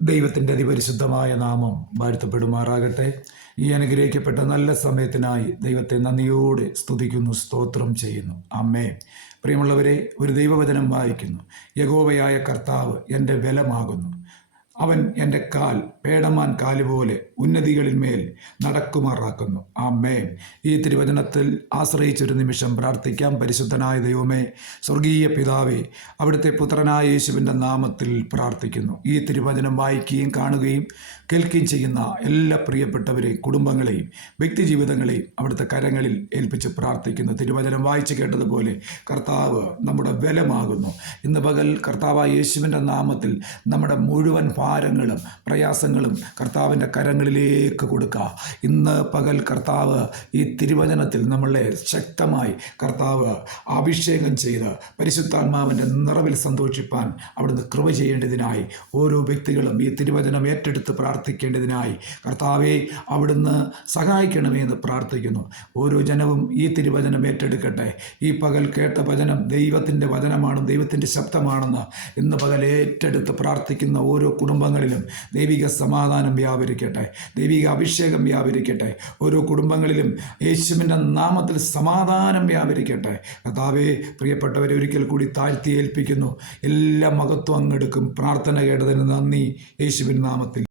ദൈവത്തിൻ്റെ അതിപരിശുദ്ധമായ നാമം വാഴ്ത്തപ്പെടുമാറാകട്ടെ. ഈ അനുഗ്രഹിക്കപ്പെട്ട നല്ല സമയത്തിനായി ദൈവത്തെ നന്ദിയോടെ സ്തുതിക്കുന്നു, സ്തോത്രം ചെയ്യുന്നു. ആമേൻ. പ്രിയമുള്ളവരെ, ഒരു ദൈവവചനം വായിക്കുന്നു. യഹോവയായ കർത്താവ് എൻ്റെ ബലമാകുന്നു. അവൻ എൻ്റെ കാൽ പേടമാൻ കാലുപോലെ ഉന്നതികളിന്മേൽ നടക്കുമാറാക്കുന്നു. ആമേൻ. ഈ തിരുവചനത്തിൽ ആശ്രയിച്ചൊരു നിമിഷം പ്രാർത്ഥിക്കാം. പരിശുദ്ധനായ ദൈവമേ, സ്വർഗീയ പിതാവേ, അവിടുത്തെ പുത്രനായ യേശുവിൻ്റെ നാമത്തിൽ പ്രാർത്ഥിക്കുന്നു. ഈ തിരുവചനം വായിക്കുകയും കാണുകയും കേൾക്കുകയും ചെയ്യുന്ന എല്ലാ പ്രിയപ്പെട്ടവരെയും കുടുംബങ്ങളെയും വ്യക്തിജീവിതങ്ങളെയും അവിടുത്തെ കരങ്ങളിൽ ഏൽപ്പിച്ച് പ്രാർത്ഥിക്കുന്നു. തിരുവചനം വായിച്ച് കേട്ടതുപോലെ കർത്താവ് നമ്മുടെ ബലമാകുന്നു. ഇന്ന് പകൽ കർത്താവായ യേശുവിൻ്റെ നാമത്തിൽ നമ്മുടെ മുഴുവൻ ഭാരങ്ങളും പ്രയാസങ്ങളും കർത്താവിൻ്റെ കരങ്ങളിലേക്ക് കൊടുക്കുക. ഇന്ന് പകൽ കർത്താവ് ഈ തിരുവചനത്തിൽ നമ്മളെ ശക്തമായി കർത്താവ് അഭിഷേകം ചെയ്ത് പരിശുദ്ധാത്മാവിൻ്റെ നിറവിൽ സന്തോഷിപ്പാൻ അവിടുന്ന് കൃപ ചെയ്യേണ്ടതിനായി ഓരോ വ്യക്തികളും ഈ തിരുവചനം ഏറ്റെടുത്ത് പ്രാർത്ഥിക്കേണ്ടതിനായി കർത്താവെ അവിടുന്ന് സഹായിക്കണമേ എന്ന് പ്രാർത്ഥിക്കുന്നു. ഓരോ ജനവും ഈ തിരുവചനം ഏറ്റെടുക്കട്ടെ. ഈ പകൽ കേട്ട വചനം ദൈവത്തിൻ്റെ വചനമാണ്, ദൈവത്തിൻ്റെ ശബ്ദമാണെന്ന് ഇന്ന് പകൽ ഏറ്റെടുത്ത് പ്രാർത്ഥിക്കുന്ന ഓരോ കുടുംബങ്ങളിലും ദൈവിക സമാധാനം വ്യാപരിക്കട്ടെ, ദൈവിക അഭിഷേകം വ്യാപരിക്കട്ടെ. ഓരോ കുടുംബങ്ങളിലും യേശുവിൻ്റെ നാമത്തിൽ സമാധാനം വ്യാപരിക്കട്ടെ. കർത്താവേ, പ്രിയപ്പെട്ടവരെ ഒരിക്കൽ കൂടി താഴ്ത്തി ഏൽപ്പിക്കുന്നു. എല്ലാ മഹത്വം അങ്ങെടുക്കും. പ്രാർത്ഥന കേട്ടതിന് നന്ദി. യേശുവിൻ നാമത്തിൽ